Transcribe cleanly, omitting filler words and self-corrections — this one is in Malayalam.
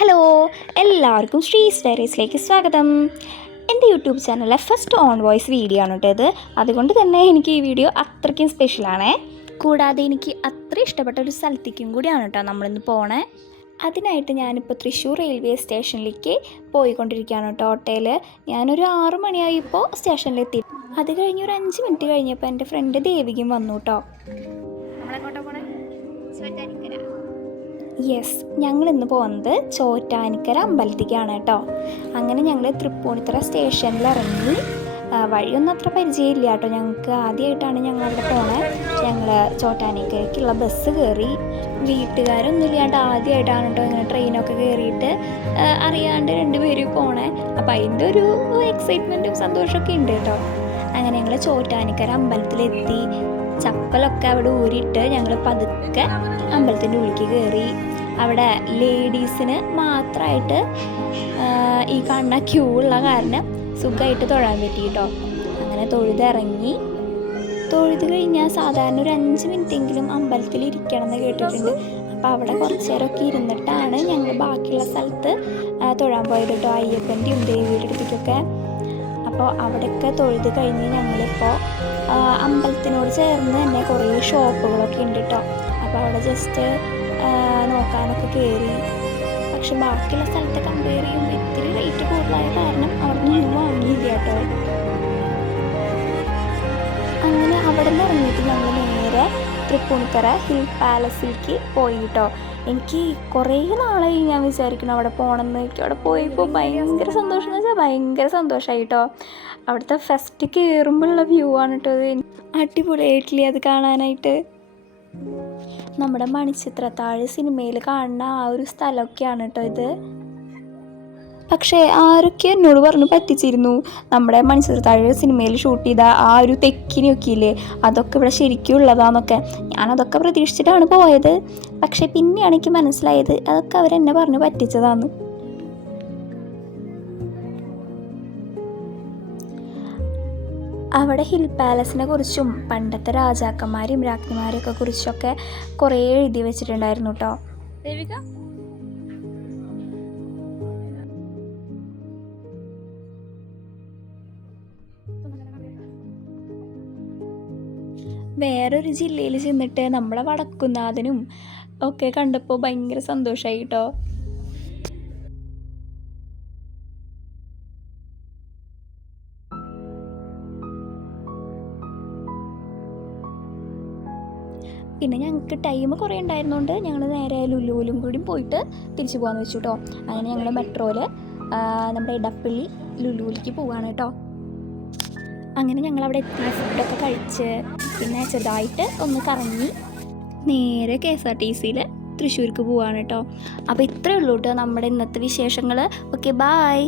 ഹലോ, എല്ലാവർക്കും ശ്രീസ് ഡയറീസിലേക്ക് സ്വാഗതം. എൻ്റെ യൂട്യൂബ് ചാനലിലെ ഫസ്റ്റ് ഓൺ വോയിസ് വീഡിയോ ആണ് കേട്ടോ ഇത്. അതുകൊണ്ട് തന്നെ എനിക്ക് ഈ വീഡിയോ അത്രയ്ക്കും സ്പെഷ്യലാണേ. കൂടാതെ എനിക്ക് അത്ര ഇഷ്ടപ്പെട്ട ഒരു സ്ഥലത്തേക്കും കൂടിയാണ് കേട്ടോ നമ്മളിന്ന് പോണേ. അതിനായിട്ട് ഞാനിപ്പോൾ തൃശ്ശൂർ റെയിൽവേ സ്റ്റേഷനിലേക്ക് പോയിക്കൊണ്ടിരിക്കുകയാണ് കേട്ടോ ഓട്ടോയിൽ. ഞാനൊരു 6 മണിയായപ്പോൾ സ്റ്റേഷനിലെത്തി. അത് കഴിഞ്ഞ് ഒരു 5 മിനിറ്റ് കഴിഞ്ഞപ്പോൾ എൻ്റെ ഫ്രണ്ട് ദേവികയും വന്നു കേട്ടോ. യെസ്, ഞങ്ങളിന്ന് പോകുന്നത് ചോറ്റാനിക്കര അമ്പലത്തേക്കാണ് കേട്ടോ. അങ്ങനെ ഞങ്ങൾ തൃപ്പൂണിത്തുറ സ്റ്റേഷനിൽ ഇറങ്ങി. വഴിയൊന്നും അത്ര പരിചയമില്ല കേട്ടോ ഞങ്ങൾക്ക്. ആദ്യമായിട്ടാണ് ഞങ്ങൾ അവിടെ പോണത്. ഞങ്ങൾ ചോറ്റാനിക്കരയ്ക്കുള്ള ബസ് കയറി. വീട്ടുകാരൊന്നും ഇല്ലാണ്ട് ആദ്യമായിട്ടാണ് കേട്ടോ ഇങ്ങനെ ട്രെയിനൊക്കെ കയറിയിട്ട് അറിയാണ്ട് 2 പേരും പോണേ. അപ്പോൾ അതിൻ്റെ ഒരു എക്സൈറ്റ്മെൻറ്റും സന്തോഷമൊക്കെ ഉണ്ട് കേട്ടോ. അങ്ങനെ ഞങ്ങൾ ചോറ്റാനിക്കര അമ്പലത്തിലെത്തി. ചപ്പലൊക്കെ അവിടെ ഊരിയിട്ട് ഞങ്ങൾ പതുക്കെ അമ്പലത്തിൻ്റെ ഉള്ളിലേക്ക് കയറി. അവിടെ ലേഡീസിന് മാത്രമായിട്ട് ഈ കാണുന്ന ക്യൂ ഉള്ള കാരണം സുഖമായിട്ട് തൊഴാൻ പറ്റി കേട്ടോ. അങ്ങനെ തൊഴുതിറങ്ങി. തൊഴുത് കഴിഞ്ഞാൽ സാധാരണ ഒരു 5 മിനിറ്റെങ്കിലും അമ്പലത്തിൽ ഇരിക്കണം എന്ന് കേട്ടിട്ടുണ്ട്. അപ്പോൾ അവിടെ കുറച്ച് നേരമൊക്കെ ഇരുന്നിട്ടാണ് ഞങ്ങൾ ബാക്കിയുള്ള സ്ഥലത്ത് തൊഴാൻ പോയത് കേട്ടോ, അയ്യപ്പൻ്റെയും ദേവിയുടെ അടുത്തേക്കൊക്കെ. അപ്പോൾ അവിടെയൊക്കെ തൊഴുത് കഴിഞ്ഞ് ഞങ്ങളിപ്പോൾ അമ്പലത്തിനോട് ചേർന്ന് തന്നെ കുറേ ഷോപ്പുകളൊക്കെ ഉണ്ട് കേട്ടോ. അപ്പോൾ അവിടെ ജസ്റ്റ് നോക്കാനൊക്കെ കയറി. പക്ഷെ ബാക്കിയുള്ള സ്ഥലത്തെ കമ്പയർ ചെയ്യുമ്പോൾ ഇത്തിരി റേറ്റ് കൂടുതലായ കാരണം അവിടെ നിന്നും വാങ്ങിയില്ല കേട്ടോ. അങ്ങനെ അവിടെ നിന്ന് ഇറങ്ങിയിട്ട് ഞങ്ങൾ നേരെ തൃപ്പൂണിത്തുറ ഹിൽ പാലസിലേക്ക് പോയി കേട്ടോ. എനിക്ക് കുറേ നാളായി ഞാൻ വിചാരിക്കണം അവിടെ പോകണമെന്ന്. എനിക്ക് അവിടെ പോയപ്പോൾ ഭയങ്കര സന്തോഷം എന്ന് വെച്ചാൽ ഭയങ്കര സന്തോഷമായി കേട്ടോ. അവിടുത്തെ ഫസ്റ്റ് കയറുമ്പോഴുള്ള വ്യൂ ആണ് കേട്ടോ ഇത്. അടിപൊളിയായിട്ടില്ലേ അത് കാണാനായിട്ട്. നമ്മുടെ മണിച്ചിത്രത്താഴ് സിനിമയിൽ കാണുന്ന ആ ഒരു സ്ഥലമൊക്കെയാണ് കേട്ടോ ഇത്. പക്ഷേ ആരൊക്കെ എന്നോട് പറഞ്ഞു പറ്റിച്ചിരുന്നു, നമ്മുടെ മണിച്ചിത്രത്താഴ് സിനിമയിൽ ഷൂട്ട് ചെയ്ത ആ ഒരു തെക്കിനൊക്കെ ഇല്ലേ, അതൊക്കെ ഇവിടെ ശരിക്കും ഉള്ളതാന്നൊക്കെ. ഞാനതൊക്കെ പ്രതീക്ഷിച്ചിട്ടാണ് പോയത്. പക്ഷേ പിന്നെയാണ് എനിക്ക് മനസ്സിലായത് അതൊക്കെ അവരെന്നെ പറഞ്ഞ് പറ്റിച്ചതാന്ന്. അവിടെ ഹിൽ പാലസിനെ കുറിച്ചും പണ്ടത്തെ രാജാക്കന്മാരെയും രാജ്ഞിമാരെയൊക്കെ കുറിച്ചൊക്കെ കുറേ എഴുതി വെച്ചിട്ടുണ്ടായിരുന്നു കേട്ടോ. വേറൊരു ജില്ലയിൽ ചെന്നിട്ട് നമ്മളെ വടക്കുന്നാഥനും ഒക്കെ കണ്ടപ്പോൾ ഭയങ്കര സന്തോഷമായി കേട്ടോ. പിന്നെ ഞങ്ങൾക്ക് ടൈം കുറേ ഉണ്ടായിരുന്നുകൊണ്ട് ഞങ്ങൾ നേരെ ലുലുവിലും കൂടി പോയിട്ട് തിരിച്ചു പോകാമെന്ന് വെച്ചു കേട്ടോ. അങ്ങനെ ഞങ്ങൾ മെട്രോയിൽ നമ്മുടെ ഇടപ്പള്ളി ലുലുവിലേക്ക് പോവുകയാണ് കേട്ടോ. അങ്ങനെ ഞങ്ങളവിടെ എത്തി ഫുഡൊക്കെ കഴിച്ച് പിന്നെ ചെറുതായിട്ട് ഒന്ന് കറങ്ങി നേരെ KSRTCയിൽ തൃശ്ശൂർക്ക് പോവുകയാണ് കേട്ടോ. അപ്പോൾ ഇത്രയേ ഉള്ളൂ കേട്ടോ നമ്മുടെ ഇന്നത്തെ വിശേഷങ്ങൾ. Okay, bye.